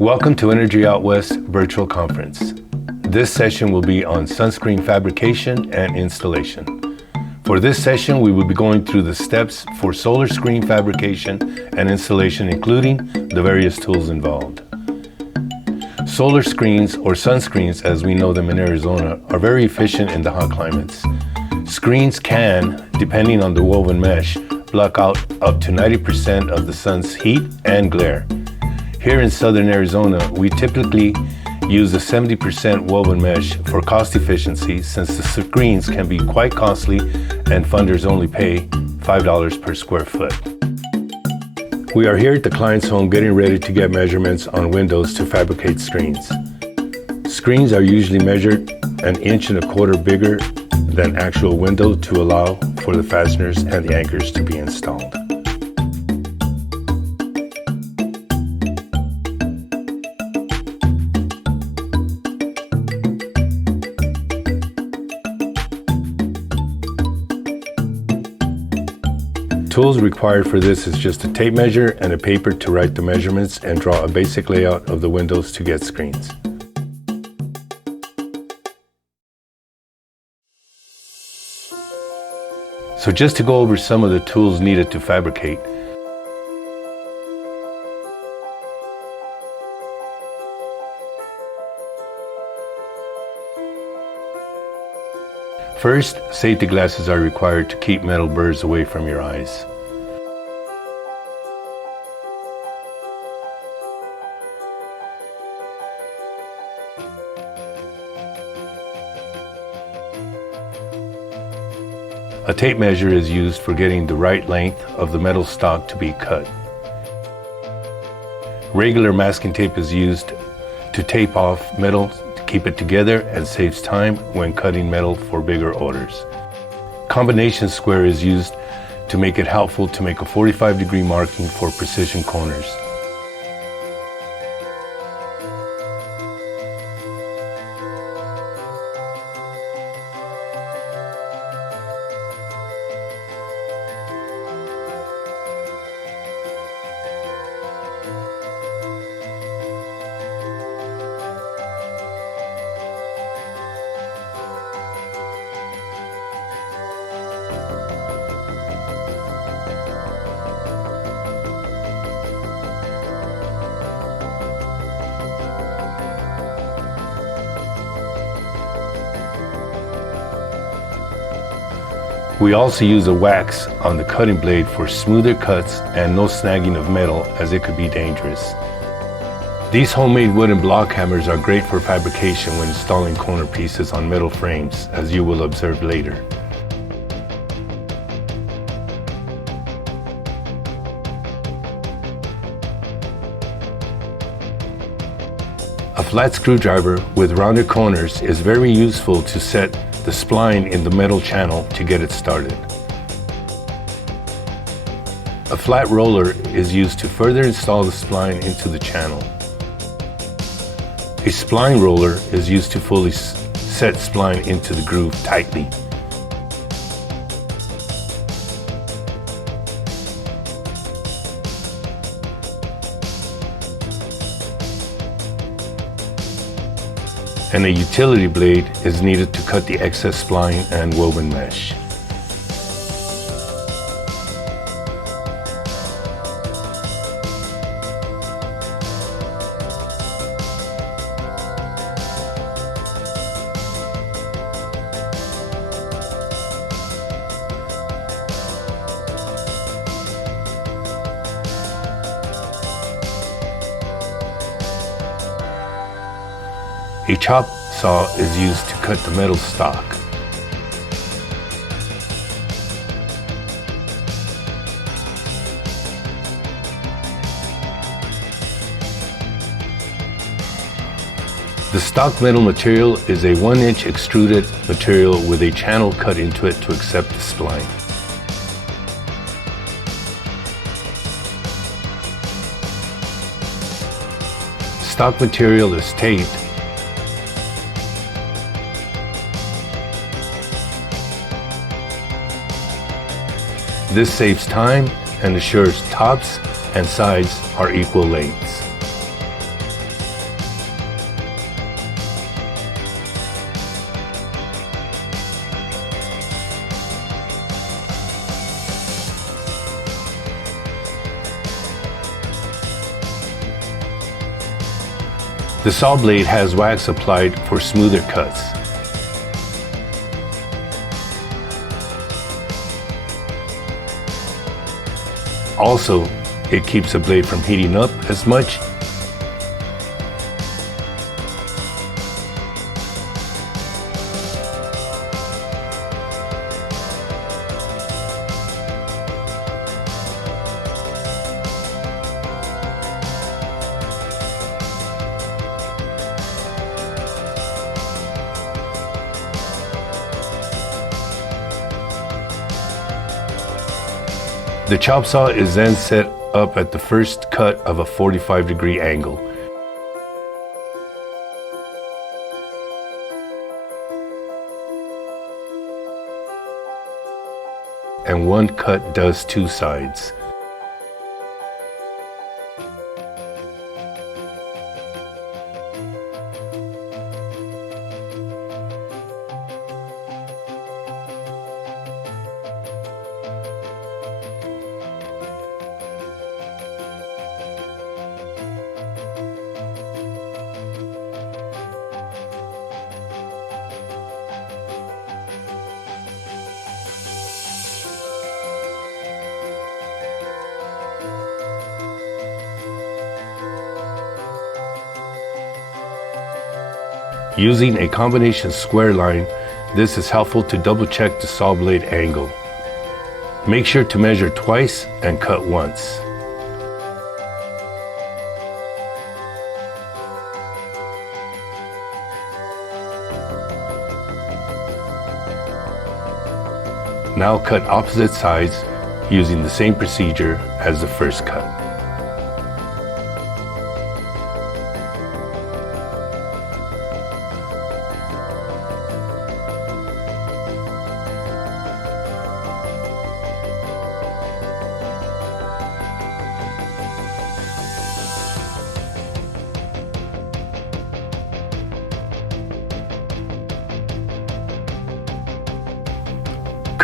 Welcome to Energy Out West Virtual Conference. This session will be on sunscreen fabrication and installation. For this session, we will be going through the steps for solar screen fabrication and installation, including the various tools involved. Solar screens, or sunscreens as we know them in Arizona, are very efficient in the hot climates. Screens can, depending on the woven mesh, block out up to 90% of the sun's heat and glare. Here in southern Arizona, we typically use a 70% woven mesh for cost efficiency, since the screens can be quite costly and funders only pay $5 per square foot. We are here at the client's home getting ready to get measurements on windows to fabricate screens. Screens are usually measured 1.25 inches bigger than actual window to allow for the fasteners and the anchors to be installed. Tools required for this is just a tape measure and a paper to write the measurements and draw a basic layout of the windows to get screens. So just to go over some of the tools needed to fabricate. First, safety glasses are required to keep metal burrs away from your eyes. A tape measure is used for getting the right length of the metal stock to be cut. Regular masking tape is used to tape off metal to keep it together and saves time when cutting metal for bigger orders. Combination square is used to make it helpful to make a 45-degree marking for precision corners. We also use a wax on the cutting blade for smoother cuts and no snagging of metal, as it could be dangerous. These homemade wooden block hammers are great for fabrication when installing corner pieces on metal frames, as you will observe later. A flat screwdriver with rounded corners is very useful to set the spline in the metal channel to get it started. A flat roller is used to further install the spline into the channel. A spline roller is used to fully set spline into the groove tightly. And a utility blade is needed to cut the excess spline and woven mesh. A chop saw is used to cut the metal stock. The stock metal material is a 1-inch extruded material with a channel cut into it to accept the spline. Stock material is taped This saves time and assures tops and sides are equal lengths. The saw blade has wax applied for smoother cuts. Also, it keeps the blade from heating up as much. The chop saw is then set up at the first cut of a 45-degree angle. And one cut does two sides. Using a combination square line, this is helpful to double check the saw blade angle. Make sure to measure twice and cut once. Now cut opposite sides using the same procedure as the first cut.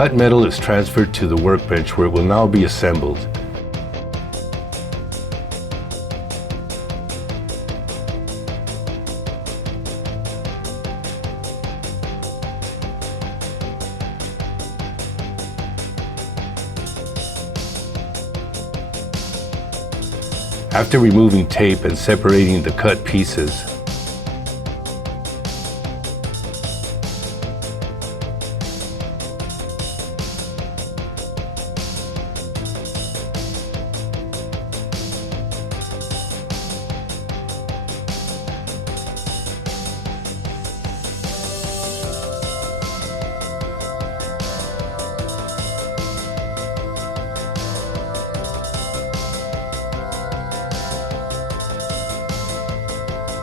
Cut metal is transferred to the workbench where it will now be assembled. After removing tape and separating the cut pieces,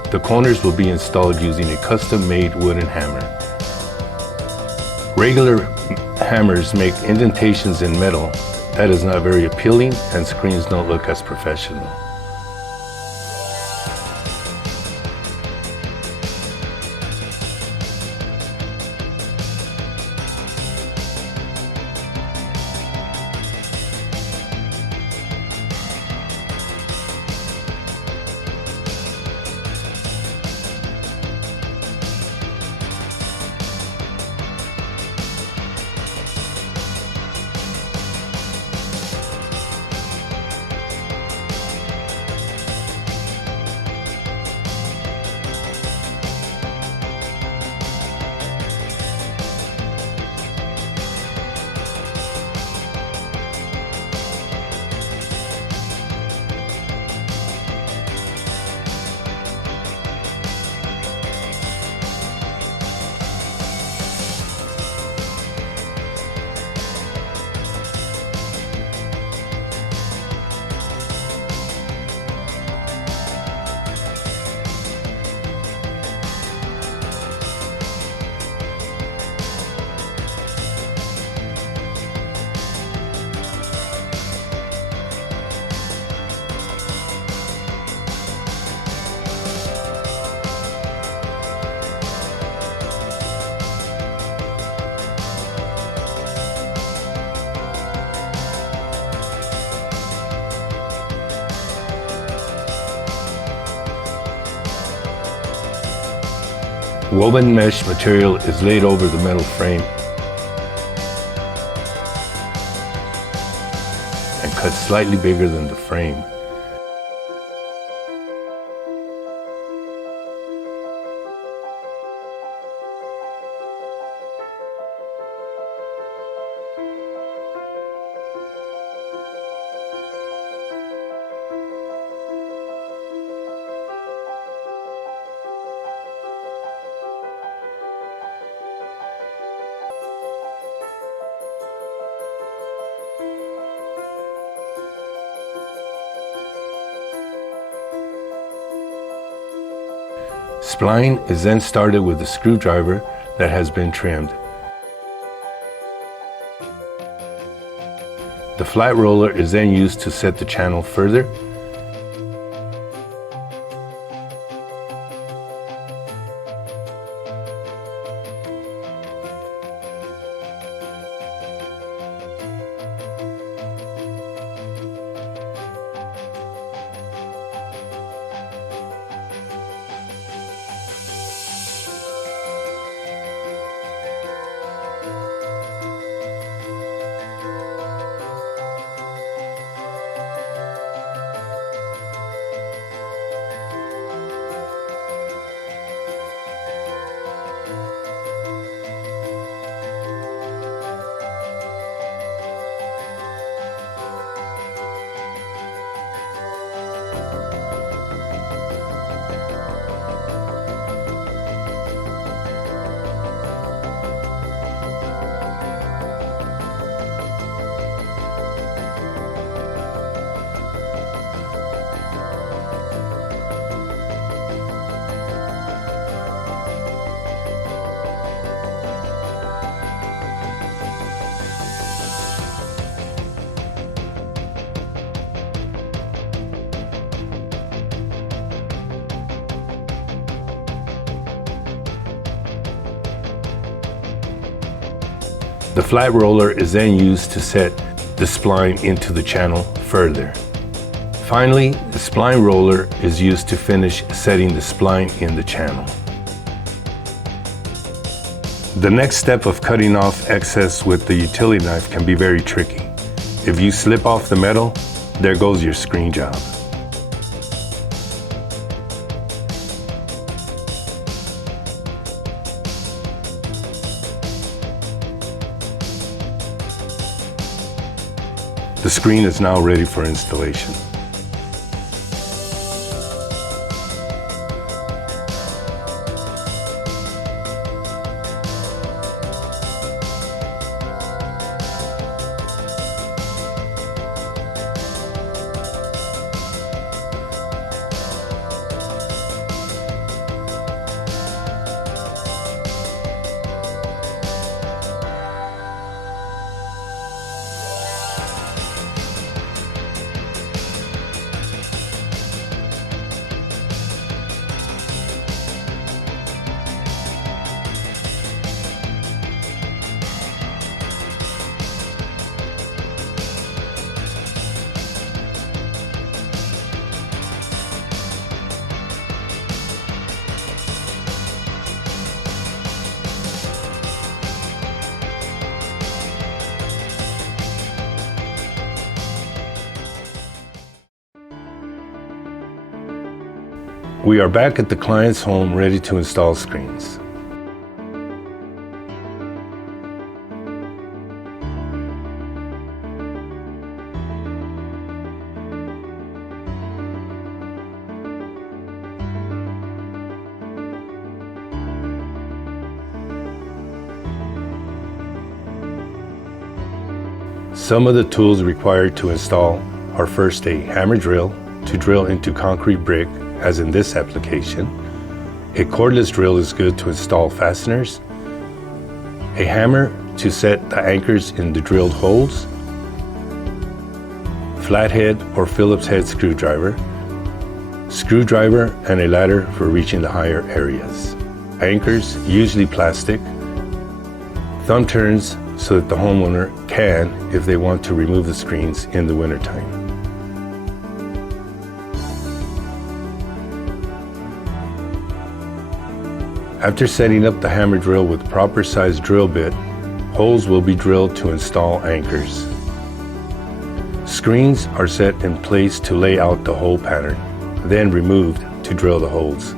the corners will be installed using a custom-made wooden hammer. Regular hammers make indentations in metal. That is not very appealing, and screens don't look as professional. Woven mesh material is laid over the metal frame and cut slightly bigger than the frame. Spline is then started with a screwdriver that has been trimmed. The flat roller is then used to set the channel further. The flat roller is then used to set the spline into the channel further. Finally, the spline roller is used to finish setting the spline in the channel. The next step of cutting off excess with the utility knife can be very tricky. If you slip off the metal, there goes your screen job. The screen is now ready for installation. We are back at the client's home ready to install screens. Some of the tools required to install are first a hammer drill to drill into concrete brick, as in this application. A cordless drill is good to install fasteners. A hammer to set the anchors in the drilled holes. Flathead or Phillips head screwdriver. Screwdriver and a ladder for reaching the higher areas. Anchors, usually plastic. Thumb turns so that the homeowner can, if they want to remove the screens in the wintertime. After setting up the hammer drill with proper sized drill bit, holes will be drilled to install anchors. Screens are set in place to lay out the hole pattern, then removed to drill the holes.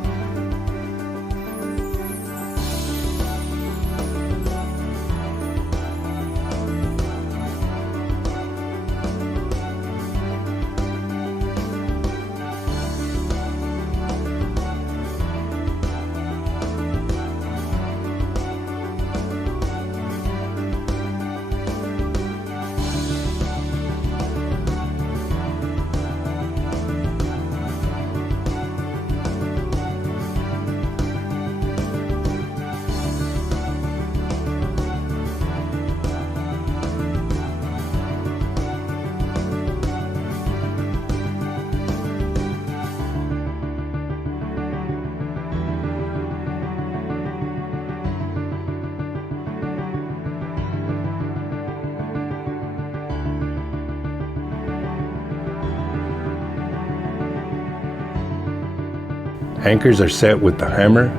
Anchors are set with the hammer,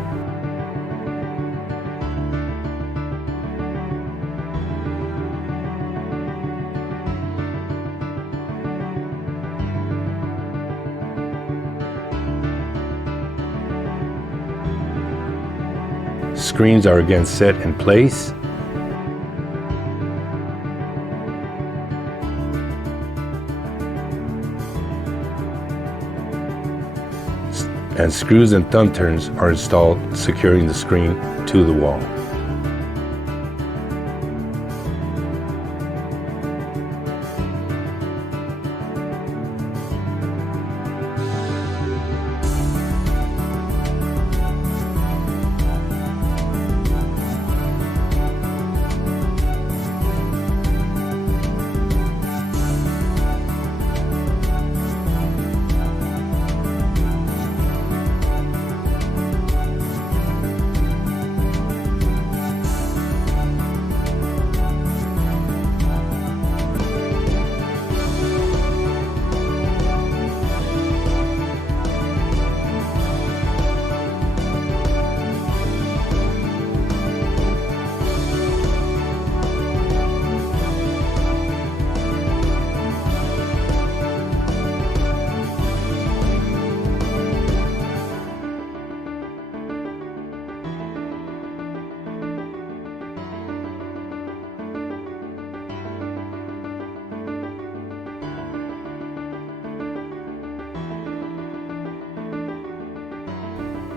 screens are again set in place, and screws and thumb turns are installed, securing the screen to the wall.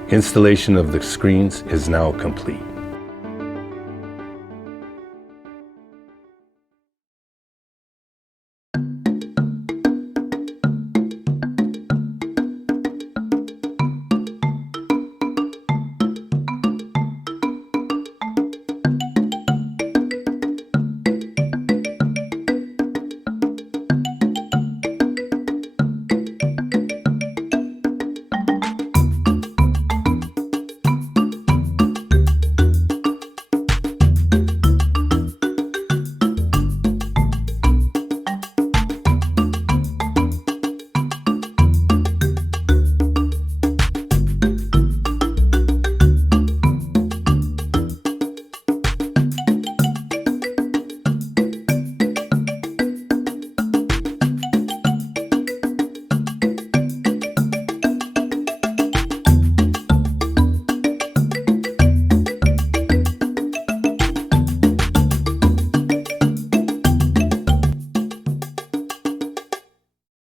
Installation of the screens is now complete.